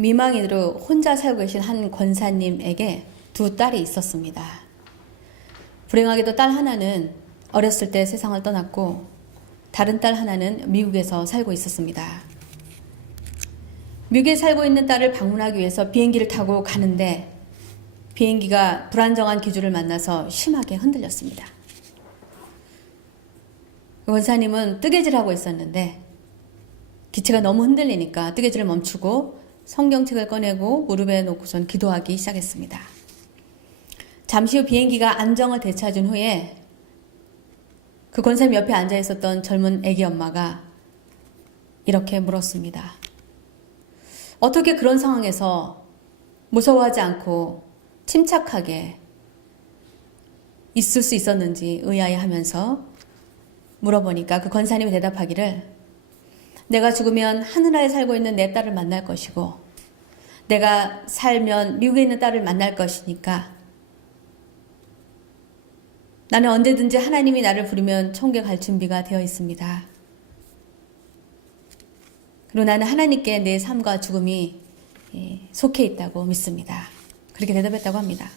미망인으로 혼자 살고 계신 한 권사님에게 두 딸이 있었습니다. 불행하게도 딸 하나는 어렸을 때 세상을 떠났고 다른 딸 하나는 미국에서 살고 있었습니다. 미국에 살고 있는 딸을 방문하기 위해서 비행기를 타고 가는데 비행기가 불안정한 기주를 만나서 심하게 흔들렸습니다. 권사님은 뜨개질하고 있었는데 기체가 너무 흔들리니까 뜨개질을 멈추고 성경책을 꺼내고 무릎에 놓고선 기도하기 시작했습니다. 잠시 후 비행기가 안정을 되찾은 후에 그 권사님 옆에 앉아 있었던 젊은 아기 엄마가 이렇게 물었습니다. 어떻게 그런 상황에서 무서워하지 않고 침착하게 있을 수 있었는지 의아해하면서 물어보니까 그 권사님이 대답하기를 내가 죽으면 하늘나라에 살고 있는 내 딸을 만날 것이고 내가 살면 미국에 있는 딸을 만날 것이니까 나는 언제든지 하나님이 나를 부르면 천국에 갈 준비가 되어 있습니다. 그리고 나는 하나님께 내 삶과 죽음이 속해 있다고 믿습니다. 그렇게 대답했다고 합니다.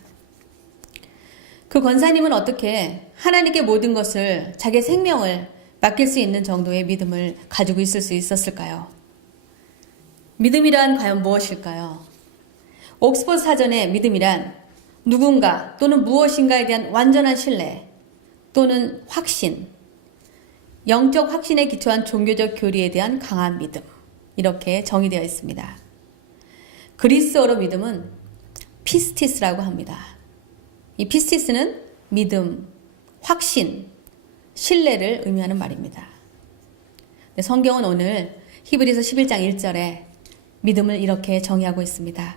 그 권사님은 어떻게 하나님께 모든 것을 자기의 생명을 맡길 수 있는 정도의 믿음을 가지고 있을 수 있었을까요? 믿음이란 과연 무엇일까요? 옥스퍼드 사전에 믿음이란 누군가 또는 무엇인가에 대한 완전한 신뢰 또는 확신, 영적 확신에 기초한 종교적 교리에 대한 강한 믿음, 이렇게 정의되어 있습니다. 그리스어로 믿음은 피스티스라고 합니다. 이 피스티스는 믿음, 확신, 신뢰를 의미하는 말입니다. 성경은 오늘 히브리서 11장 1절에 믿음을 이렇게 정의하고 있습니다.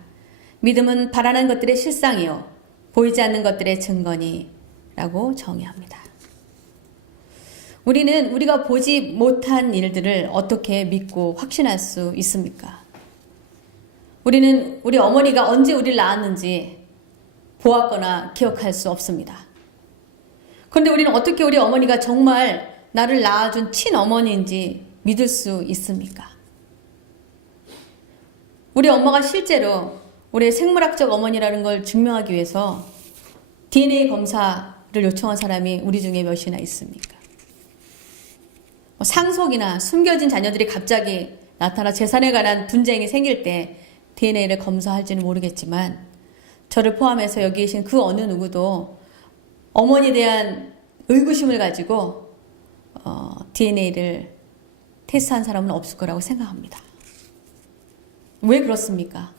믿음은 바라는 것들의 실상이요 보이지 않는 것들의 증거니 라고 정의합니다. 우리는 우리가 보지 못한 일들을 어떻게 믿고 확신할 수 있습니까? 우리는 우리 어머니가 언제 우리를 낳았는지 보았거나 기억할 수 없습니다. 그런데 우리는 어떻게 우리 어머니가 정말 나를 낳아준 친어머니인지 믿을 수 있습니까? 우리 엄마가 실제로 우리의 생물학적 어머니라는 걸 증명하기 위해서 DNA 검사를 요청한 사람이 우리 중에 몇이나 있습니까? 상속이나 숨겨진 자녀들이 갑자기 나타나 재산에 관한 분쟁이 생길 때 DNA를 검사할지는 모르겠지만 저를 포함해서 여기 계신 그 어느 누구도 어머니에 대한 의구심을 가지고 DNA를 테스트한 사람은 없을 거라고 생각합니다. 왜 그렇습니까?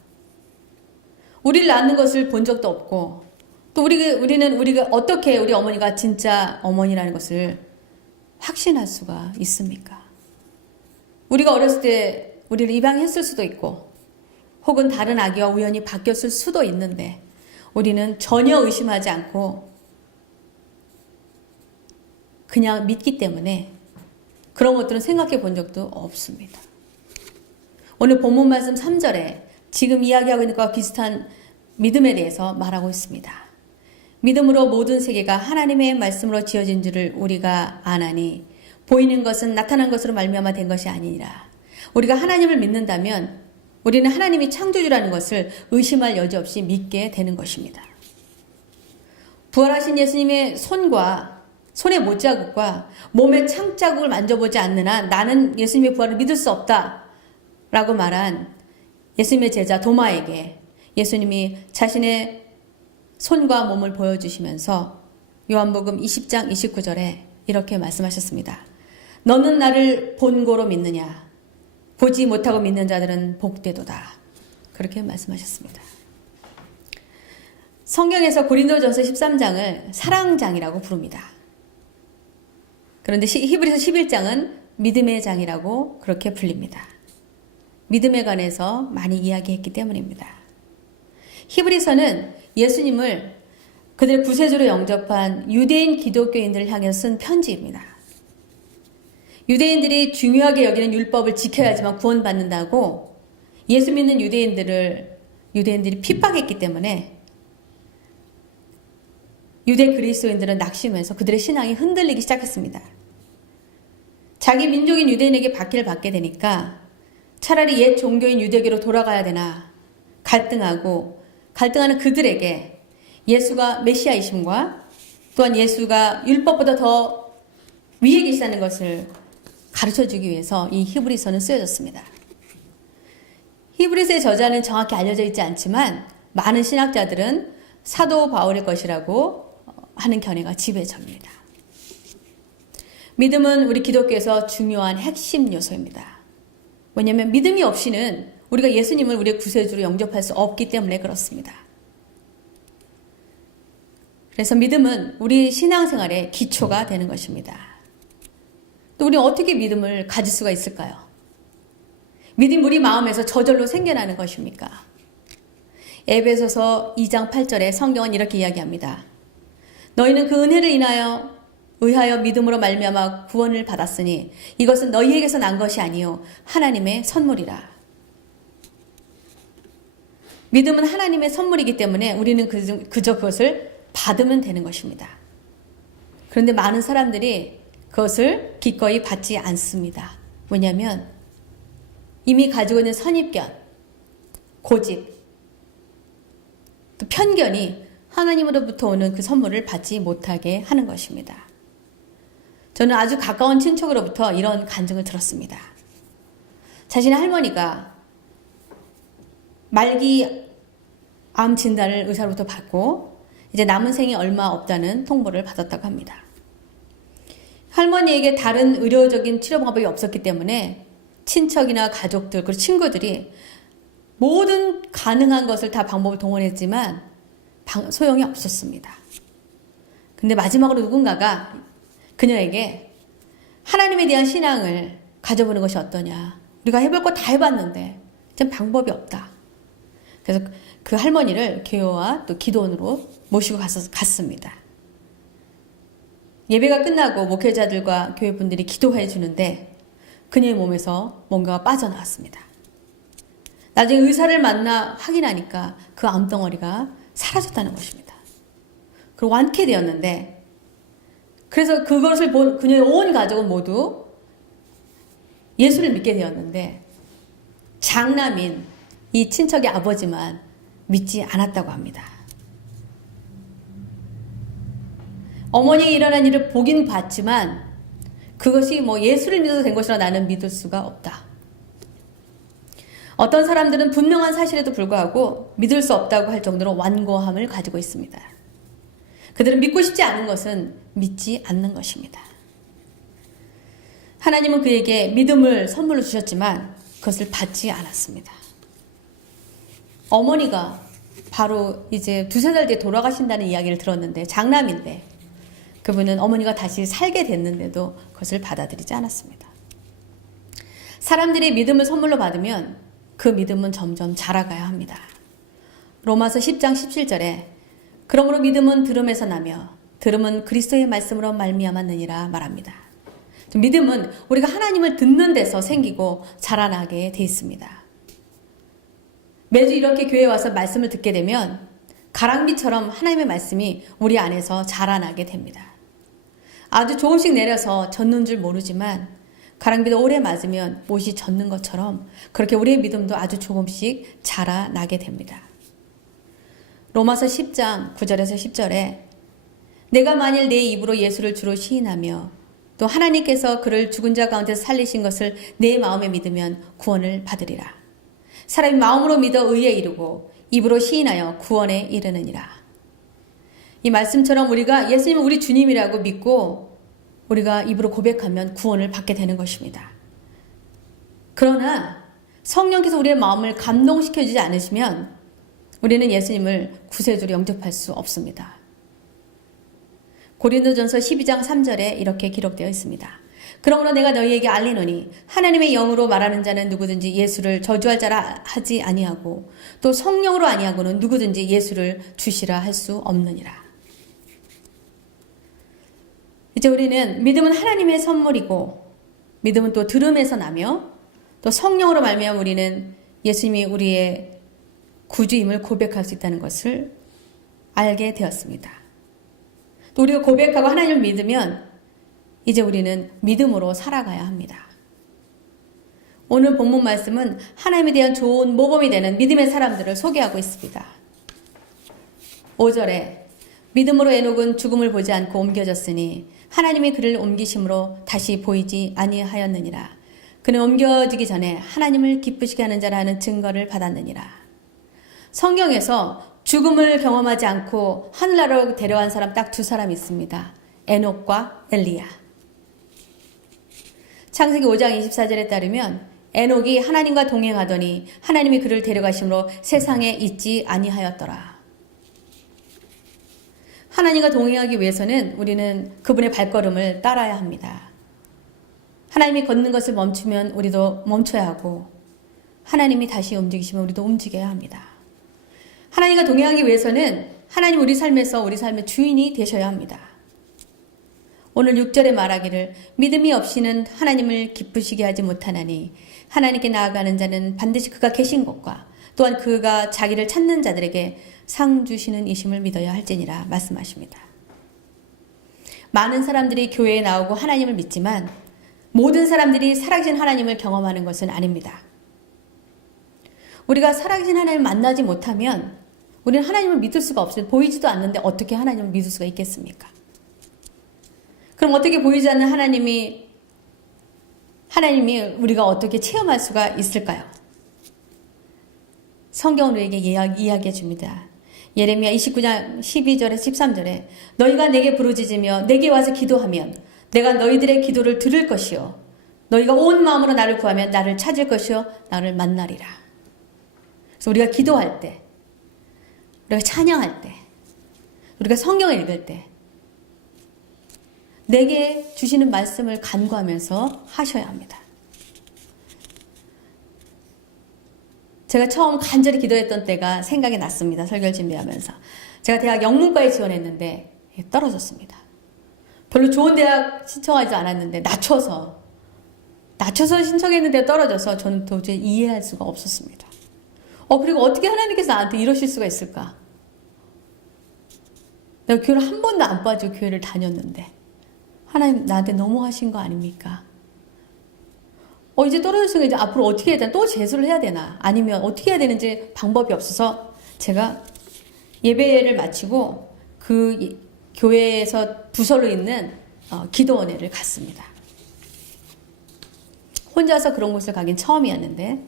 우리를 낳는 것을 본 적도 없고 또 우리가 어떻게 우리 어머니가 진짜 어머니라는 것을 확신할 수가 있습니까? 우리가 어렸을 때 우리를 입양했을 수도 있고 혹은 다른 아기와 우연히 바뀌었을 수도 있는데 우리는 전혀 의심하지 않고 그냥 믿기 때문에 그런 것들은 생각해 본 적도 없습니다. 오늘 본문 말씀 3절에 지금 이야기하고 있는 것과 비슷한 믿음에 대해서 말하고 있습니다. 믿음으로 모든 세계가 하나님의 말씀으로 지어진 줄을 우리가 아나니 보이는 것은 나타난 것으로 말미암아 된 것이 아니니라. 우리가 하나님을 믿는다면 우리는 하나님이 창조주라는 것을 의심할 여지 없이 믿게 되는 것입니다. 부활하신 예수님의 손의 못자국과 몸의 창자국을 만져보지 않는 한 나는 예수님의 부활을 믿을 수 없다 라고 말한 예수님의 제자 도마에게 예수님이 자신의 손과 몸을 보여주시면서 요한복음 20장 29절에 이렇게 말씀하셨습니다. 너는 나를 본고로 믿느냐? 보지 못하고 믿는 자들은 복되도다. 그렇게 말씀하셨습니다. 성경에서 고린도전서 13장을 사랑장이라고 부릅니다. 그런데 히브리서 11장은 믿음의 장이라고 그렇게 불립니다. 믿음에 관해서 많이 이야기했기 때문입니다. 히브리서는 예수님을 그들의 구세주로 영접한 유대인 기독교인들을 향해서 쓴 편지입니다. 유대인들이 중요하게 여기는 율법을 지켜야지만 구원받는다고 예수 믿는 유대인들이 핍박했기 때문에 유대 그리스도인들은 낙심해서 그들의 신앙이 흔들리기 시작했습니다. 자기 민족인 유대인에게 박해를 받게 되니까 차라리 옛 종교인 유대교로 돌아가야 되나 갈등하는 그들에게 예수가 메시아이심과 또한 예수가 율법보다 더 위에 계시다는 것을 가르쳐주기 위해서 이 히브리서는 쓰여졌습니다. 히브리서의 저자는 정확히 알려져 있지 않지만 많은 신학자들은 사도 바울의 것이라고 하는 견해가 지배적입니다. 믿음은 우리 기독교에서 중요한 핵심 요소입니다. 왜냐하면 믿음이 없이는 우리가 예수님을 우리의 구세주로 영접할 수 없기 때문에 그렇습니다. 그래서 믿음은 우리 신앙생활의 기초가 되는 것입니다. 또 우리는 어떻게 믿음을 가질 수가 있을까요? 믿음이 우리 마음에서 저절로 생겨나는 것입니까? 에베소서 2장 8절에 성경은 이렇게 이야기합니다. 너희는 그 은혜를 의하여 믿음으로 말미암아 구원을 받았으니 이것은 너희에게서 난 것이 아니요 하나님의 선물이라. 믿음은 하나님의 선물이기 때문에 우리는 그저 그것을 받으면 되는 것입니다. 그런데 많은 사람들이 그것을 기꺼이 받지 않습니다. 왜냐하면 이미 가지고 있는 선입견, 고집, 또 편견이 하나님으로부터 오는 그 선물을 받지 못하게 하는 것입니다. 저는 아주 가까운 친척으로부터 이런 간증을 들었습니다. 자신의 할머니가 말기 암 진단을 의사로부터 받고 이제 남은 생이 얼마 없다는 통보를 받았다고 합니다. 할머니에게 다른 의료적인 치료 방법이 없었기 때문에 친척이나 가족들 그리고 친구들이 모든 가능한 것을 다 방법을 동원했지만 소용이 없었습니다. 근데 마지막으로 누군가가 그녀에게 하나님에 대한 신앙을 가져보는 것이 어떠냐. 우리가 해볼 거 다 해봤는데 이제 방법이 없다. 그래서 그 할머니를 교회와 또 기도원으로 모시고 갔습니다. 예배가 끝나고 목회자들과 교회분들이 기도해 주는데 그녀의 몸에서 뭔가가 빠져나왔습니다. 나중에 의사를 만나 확인하니까 그 암덩어리가 사라졌다는 것입니다. 그리고 완쾌되었는데 그래서 그것을 본 그녀의 온 가족은 모두 예수를 믿게 되었는데 장남인 이 친척의 아버지만 믿지 않았다고 합니다. 어머니에 일어난 일을 보긴 봤지만 그것이 예수를 믿어서 된 것이라 나는 믿을 수가 없다. 어떤 사람들은 분명한 사실에도 불구하고 믿을 수 없다고 할 정도로 완고함을 가지고 있습니다. 그들은 믿고 싶지 않은 것은 믿지 않는 것입니다. 하나님은 그에게 믿음을 선물로 주셨지만 그것을 받지 않았습니다. 어머니가 바로 이제 2-3달 뒤에 돌아가신다는 이야기를 들었는데 장남인데 그분은 어머니가 다시 살게 됐는데도 그것을 받아들이지 않았습니다. 사람들이 믿음을 선물로 받으면 그 믿음은 점점 자라가야 합니다. 로마서 10장 17절에 그러므로 믿음은 들음에서 나며 들음은 그리스도의 말씀으로 말미암았느니라 말합니다. 믿음은 우리가 하나님을 듣는 데서 생기고 자라나게 돼 있습니다. 매주 이렇게 교회에 와서 말씀을 듣게 되면 가랑비처럼 하나님의 말씀이 우리 안에서 자라나게 됩니다. 아주 조금씩 내려서 젖는 줄 모르지만 가랑비도 오래 맞으면 못이 젖는 것처럼 그렇게 우리의 믿음도 아주 조금씩 자라나게 됩니다. 로마서 10장 9절에서 10절에 내가 만일 내 입으로 예수를 주로 시인하며 또 하나님께서 그를 죽은 자 가운데서 살리신 것을 내 마음에 믿으면 구원을 받으리라. 사람이 마음으로 믿어 의에 이르고 입으로 시인하여 구원에 이르느니라. 이 말씀처럼 우리가 예수님은 우리 주님이라고 믿고 우리가 입으로 고백하면 구원을 받게 되는 것입니다. 그러나 성령께서 우리의 마음을 감동시켜주지 않으시면 우리는 예수님을 구세주로 영접할 수 없습니다. 고린도전서 12장 3절에 이렇게 기록되어 있습니다. 그러므로 내가 너희에게 알리노니 하나님의 영으로 말하는 자는 누구든지 예수를 저주할 자라 하지 아니하고 또 성령으로 아니하고는 누구든지 예수를 주시라 할 수 없느니라. 이제 우리는 믿음은 하나님의 선물이고 믿음은 또 들음에서 나며 또 성령으로 말미암아 우리는 예수님이 우리의 구주임을 고백할 수 있다는 것을 알게 되었습니다. 또 우리가 고백하고 하나님을 믿으면 이제 우리는 믿음으로 살아가야 합니다. 오늘 본문 말씀은 하나님에 대한 좋은 모범이 되는 믿음의 사람들을 소개하고 있습니다. 5절에 믿음으로 에녹은 죽음을 보지 않고 옮겨졌으니 하나님이 그를 옮기심으로 다시 보이지 아니하였느니라. 그는 옮겨지기 전에 하나님을 기쁘시게 하는 자라는 증거를 받았느니라. 성경에서 죽음을 경험하지 않고 하늘나라로 데려간 사람 딱 두 사람이 있습니다. 에녹과 엘리야. 창세기 5장 24절에 따르면 에녹이 하나님과 동행하더니 하나님이 그를 데려가심으로 세상에 있지 아니하였더라. 하나님과 동행하기 위해서는 우리는 그분의 발걸음을 따라야 합니다. 하나님이 걷는 것을 멈추면 우리도 멈춰야 하고 하나님이 다시 움직이시면 우리도 움직여야 합니다. 하나님과 동행하기 위해서는 하나님 우리 삶에서 우리 삶의 주인이 되셔야 합니다. 오늘 6절에 말하기를 믿음이 없이는 하나님을 기쁘시게 하지 못하나니 하나님께 나아가는 자는 반드시 그가 계신 곳과 또한 그가 자기를 찾는 자들에게 상 주시는 이심을 믿어야 할지니라 말씀하십니다. 많은 사람들이 교회에 나오고 하나님을 믿지만 모든 사람들이 살아계신 하나님을 경험하는 것은 아닙니다. 우리가 살아계신 하나님을 만나지 못하면 우리는 하나님을 믿을 수가 없어요. 보이지도 않는데 어떻게 하나님을 믿을 수가 있겠습니까? 그럼 어떻게 보이지 않는 하나님이 우리가 어떻게 체험할 수가 있을까요? 성경은 우리에게 이야기해 줍니다. 예레미야 29장 12절에 13절에 너희가 내게 부르짖으며 내게 와서 기도하면 내가 너희들의 기도를 들을 것이요 너희가 온 마음으로 나를 구하면 나를 찾을 것이요 나를 만나리라. 그래서 우리가 기도할 때, 우리가 찬양할 때, 우리가 성경을 읽을 때 내게 주시는 말씀을 간구하면서 하셔야 합니다. 제가 처음 간절히 기도했던 때가 생각이 났습니다. 설교를 준비하면서. 제가 대학 영문과에 지원했는데 떨어졌습니다. 별로 좋은 대학 신청하지 않았는데 낮춰서 신청했는데 떨어져서 저는 도저히 이해할 수가 없었습니다. 그리고 어떻게 하나님께서 나한테 이러실 수가 있을까? 내가 교회를 한 번도 안 빠지고 교회를 다녔는데 하나님 나한테 너무 하신 거 아닙니까? 이제 떨어졌으니까 이제 앞으로 어떻게 해야 되나? 또 재수를 해야 되나? 아니면 어떻게 해야 되는지 방법이 없어서 제가 예배를 마치고 그 교회에서 부서로 있는 기도원회를 갔습니다. 혼자서 그런 곳을 가긴 처음이었는데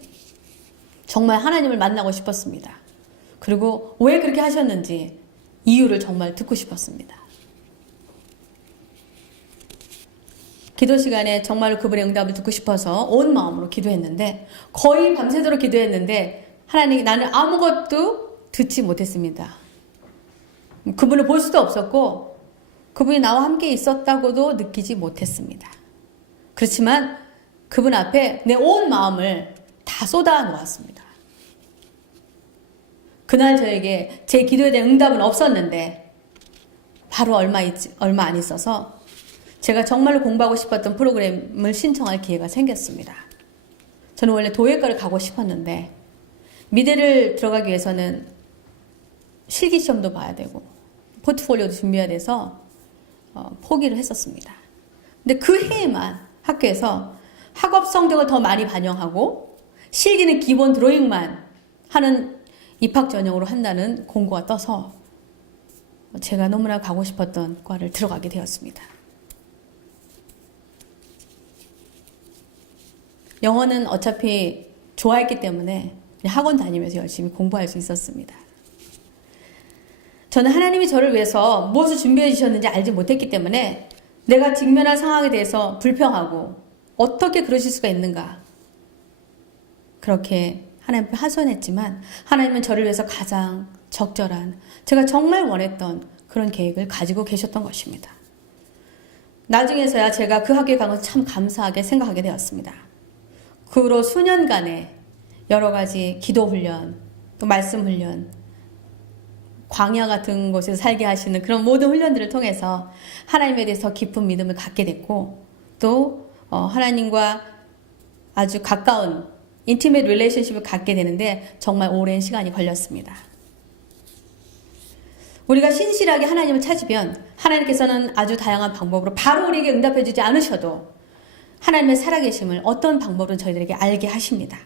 정말 하나님을 만나고 싶었습니다. 그리고 왜 그렇게 하셨는지 이유를 정말 듣고 싶었습니다. 기도 시간에 정말로 그분의 응답을 듣고 싶어서 온 마음으로 기도했는데 거의 밤새도록 기도했는데 하나님 나는 아무것도 듣지 못했습니다. 그분을 볼 수도 없었고 그분이 나와 함께 있었다고도 느끼지 못했습니다. 그렇지만 그분 앞에 내 온 마음을 다 쏟아 놓았습니다. 그날 저에게 제 기도에 대한 응답은 없었는데 바로 얼마 안 있어서 제가 정말로 공부하고 싶었던 프로그램을 신청할 기회가 생겼습니다. 저는 원래 도예과를 가고 싶었는데 미대를 들어가기 위해서는 실기시험도 봐야 되고 포트폴리오도 준비해야 돼서 포기를 했었습니다. 근데 그 해에만 학교에서 학업 성적을 더 많이 반영하고 실기는 기본 드로잉만 하는 입학 전형으로 한다는 공고가 떠서 제가 너무나 가고 싶었던 과를 들어가게 되었습니다. 영어는 어차피 좋아했기 때문에 학원 다니면서 열심히 공부할 수 있었습니다. 저는 하나님이 저를 위해서 무엇을 준비해 주셨는지 알지 못했기 때문에 내가 직면한 상황에 대해서 불평하고 어떻게 그러실 수가 있는가 그렇게 하나님 앞에 하소연했지만 하나님은 저를 위해서 가장 적절한 제가 정말 원했던 그런 계획을 가지고 계셨던 것입니다. 나중에서야 제가 그 학교에 간 것을 참 감사하게 생각하게 되었습니다. 그 후로 수년간의 여러 가지 기도 훈련, 또 말씀 훈련, 광야 같은 곳에서 살게 하시는 그런 모든 훈련들을 통해서 하나님에 대해서 깊은 믿음을 갖게 됐고 또 하나님과 아주 가까운 인티메이트 릴레이션십을 갖게 되는데 정말 오랜 시간이 걸렸습니다. 우리가 신실하게 하나님을 찾으면 하나님께서는 아주 다양한 방법으로 바로 우리에게 응답해 주지 않으셔도 하나님의 살아계심을 어떤 방법으로 저희들에게 알게 하십니다.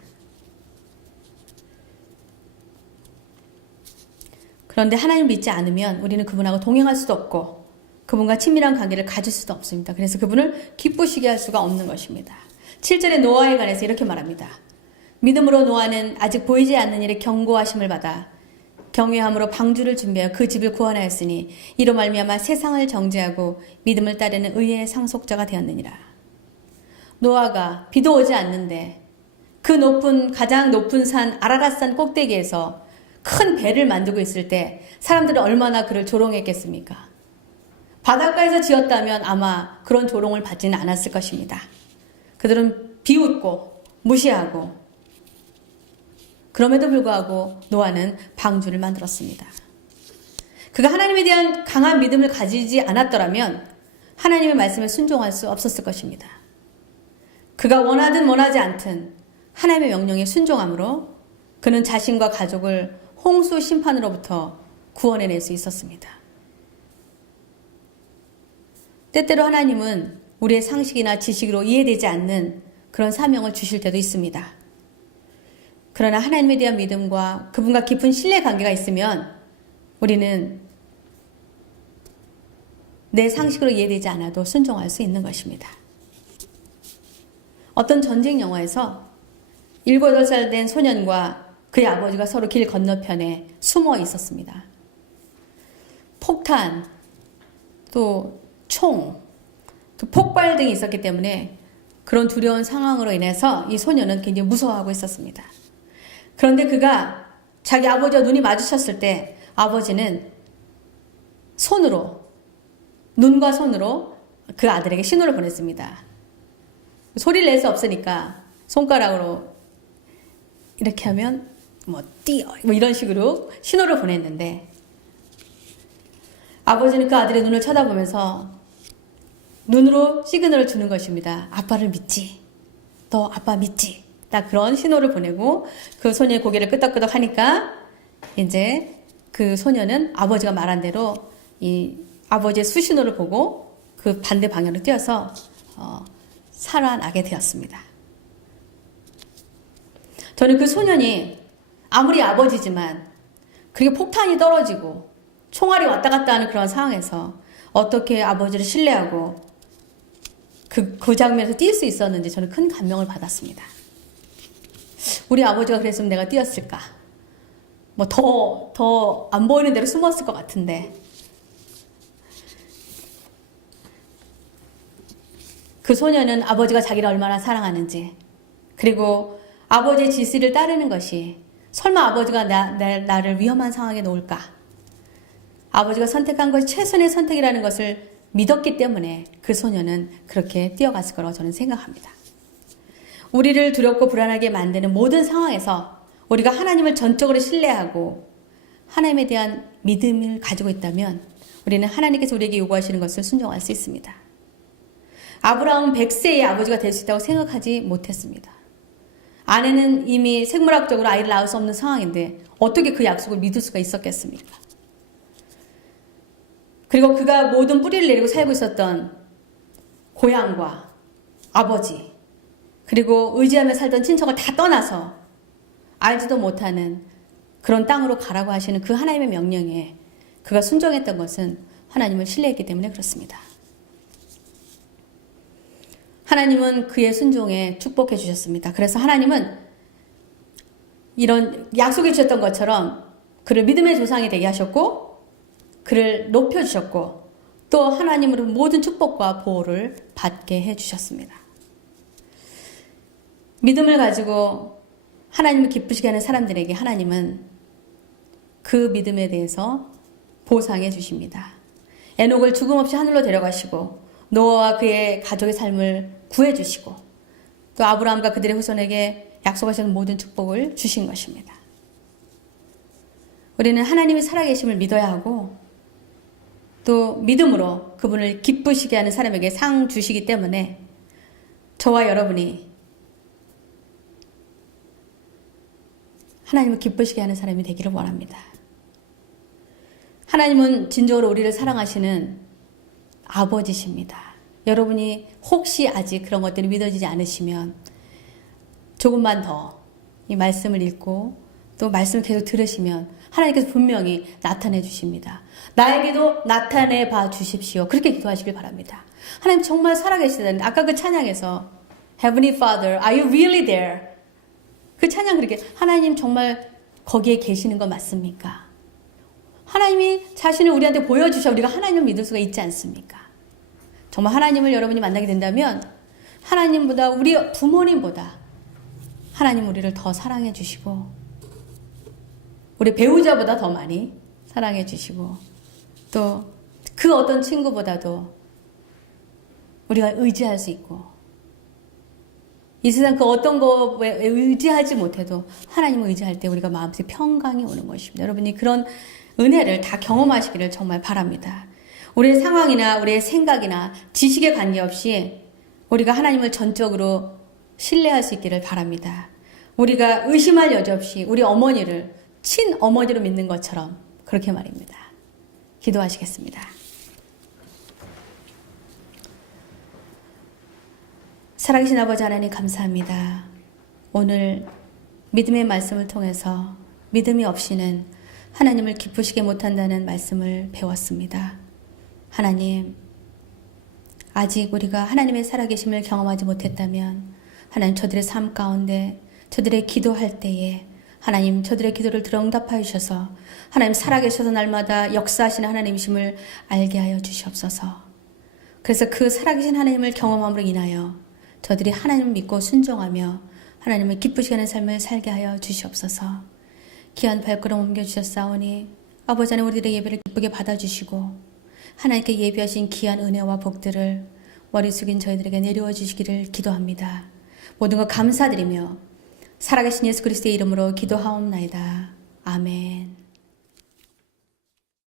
그런데 하나님 믿지 않으면 우리는 그분하고 동행할 수도 없고 그분과 친밀한 관계를 가질 수도 없습니다. 그래서 그분을 기쁘시게 할 수가 없는 것입니다. 7절에 노아에 관해서 이렇게 말합니다. 믿음으로 노아는 아직 보이지 않는 일에 경고하심을 받아 경외함으로 방주를 준비하여 그 집을 구원하였으니 이로 말미암아 세상을 정죄하고 믿음을 따르는 의의 상속자가 되었느니라. 노아가 비도 오지 않는데 그 가장 높은 산 아라랏산 꼭대기에서 큰 배를 만들고 있을 때 사람들은 얼마나 그를 조롱했겠습니까? 바닷가에서 지었다면 아마 그런 조롱을 받지는 않았을 것입니다. 그들은 비웃고 무시하고 그럼에도 불구하고 노아는 방주를 만들었습니다. 그가 하나님에 대한 강한 믿음을 가지지 않았더라면 하나님의 말씀에 순종할 수 없었을 것입니다. 그가 원하든 원하지 않든 하나님의 명령에 순종함으로 그는 자신과 가족을 홍수 심판으로부터 구원해낼 수 있었습니다. 때때로 하나님은 우리의 상식이나 지식으로 이해되지 않는 그런 사명을 주실 때도 있습니다. 그러나 하나님에 대한 믿음과 그분과 깊은 신뢰 관계가 있으면 우리는 내 상식으로 이해되지 않아도 순종할 수 있는 것입니다. 어떤 전쟁 영화에서 7, 8살 된 소년과 그의 아버지가 서로 길 건너편에 숨어 있었습니다. 폭탄, 또 총, 또 폭발 등이 있었기 때문에 그런 두려운 상황으로 인해서 이 소년은 굉장히 무서워하고 있었습니다. 그런데 그가 자기 아버지와 눈이 마주쳤을 때 아버지는 눈과 손으로 그 아들에게 신호를 보냈습니다. 소리를 낼 수 없으니까 손가락으로 이렇게 하면 뛰어 이런 식으로 신호를 보냈는데 아버지는 그 아들의 눈을 쳐다보면서 눈으로 시그널을 주는 것입니다. 아빠를 믿지? 너 아빠 믿지? 딱 그런 신호를 보내고 그 소년의 고개를 끄덕끄덕 하니까 이제 그 소년은 아버지가 말한 대로 이 아버지의 수신호를 보고 그 반대 방향으로 뛰어서 살아나게 되었습니다. 저는 그 소년이 아무리 아버지지만 그리고 폭탄이 떨어지고 총알이 왔다 갔다 하는 그런 상황에서 어떻게 아버지를 신뢰하고 그 장면에서 뛸 수 있었는지 저는 큰 감명을 받았습니다. 우리 아버지가 그랬으면 내가 뛰었을까? 더 안 보이는 대로 숨었을 것 같은데. 그 소년은 아버지가 자기를 얼마나 사랑하는지, 그리고 아버지의 지시를 따르는 것이 설마 아버지가 나를 위험한 상황에 놓을까? 아버지가 선택한 것이 최선의 선택이라는 것을 믿었기 때문에 그 소년은 그렇게 뛰어갔을 거라고 저는 생각합니다. 우리를 두렵고 불안하게 만드는 모든 상황에서 우리가 하나님을 전적으로 신뢰하고 하나님에 대한 믿음을 가지고 있다면 우리는 하나님께서 우리에게 요구하시는 것을 순종할 수 있습니다. 아브라함은 100세의 아버지가 될 수 있다고 생각하지 못했습니다. 아내는 이미 생물학적으로 아이를 낳을 수 없는 상황인데 어떻게 그 약속을 믿을 수가 있었겠습니까? 그리고 그가 모든 뿌리를 내리고 살고 있었던 고향과 아버지, 그리고 의지하며 살던 친척을 다 떠나서 알지도 못하는 그런 땅으로 가라고 하시는 그 하나님의 명령에 그가 순종했던 것은 하나님을 신뢰했기 때문에 그렇습니다. 하나님은 그의 순종에 축복해 주셨습니다. 그래서 하나님은 이런 약속해 주셨던 것처럼 그를 믿음의 조상이 되게 하셨고 그를 높여주셨고 또 하나님으로 모든 축복과 보호를 받게 해주셨습니다. 믿음을 가지고 하나님을 기쁘시게 하는 사람들에게 하나님은 그 믿음에 대해서 보상해 주십니다. 에녹을 죽음 없이 하늘로 데려가시고 노아와 그의 가족의 삶을 구해주시고 또 아브라함과 그들의 후손에게 약속하신 모든 축복을 주신 것입니다. 우리는 하나님이 살아계심을 믿어야 하고 또 믿음으로 그분을 기쁘시게 하는 사람에게 상 주시기 때문에 저와 여러분이 하나님을 기쁘시게 하는 사람이 되기를 원합니다. 하나님은 진정으로 우리를 사랑하시는 아버지십니다. 여러분이 혹시 아직 그런 것들이 믿어지지 않으시면 조금만 더 이 말씀을 읽고 또 말씀을 계속 들으시면 하나님께서 분명히 나타내 주십니다. 나에게도 나타내 봐 주십시오. 그렇게 기도하시길 바랍니다. 하나님 정말 살아계시다는, 아까 그 찬양에서 Heavenly Father, are you really there? 그 찬양 그렇게, 하나님 정말 거기에 계시는 거 맞습니까? 하나님이 자신을 우리한테 보여주셔 우리가 하나님을 믿을 수가 있지 않습니까? 정말 하나님을 여러분이 만나게 된다면 하나님보다, 우리 부모님보다 하나님 우리를 더 사랑해 주시고 우리 배우자보다 더 많이 사랑해 주시고 또 그 어떤 친구보다도 우리가 의지할 수 있고 이 세상 그 어떤 거에 의지하지 못해도 하나님을 의지할 때 우리가 마음속에 평강이 오는 것입니다. 여러분이 그런 은혜를 다 경험하시기를 정말 바랍니다. 우리의 상황이나 우리의 생각이나 지식에 관계없이 우리가 하나님을 전적으로 신뢰할 수 있기를 바랍니다. 우리가 의심할 여지 없이 우리 어머니를 친어머니로 믿는 것처럼 그렇게 말입니다. 기도하시겠습니다. 살아계신 아버지 하나님 감사합니다. 오늘 믿음의 말씀을 통해서 믿음이 없이는 하나님을 기쁘시게 못한다는 말씀을 배웠습니다. 하나님, 아직 우리가 하나님의 살아계심을 경험하지 못했다면 하나님 저들의 삶 가운데 저들의 기도할 때에 하나님 저들의 기도를 들어 응답하여 주셔서 하나님 살아계셔서 날마다 역사하시는 하나님이심을 알게 하여 주시옵소서. 그래서 그 살아계신 하나님을 경험함으로 인하여 저들이 하나님을 믿고 순종하며 하나님을 기쁘시게 하는 삶을 살게 하여 주시옵소서. 귀한 발걸음 옮겨주셨사오니 아버지 하나님 우리들의 예배를 기쁘게 받아주시고 하나님께 예비하신 귀한 은혜와 복들을 머리 숙인 저희들에게 내려와 주시기를 기도합니다. 모든 것 감사드리며 살아계신 예수 그리스도의 이름으로 기도하옵나이다. 아멘.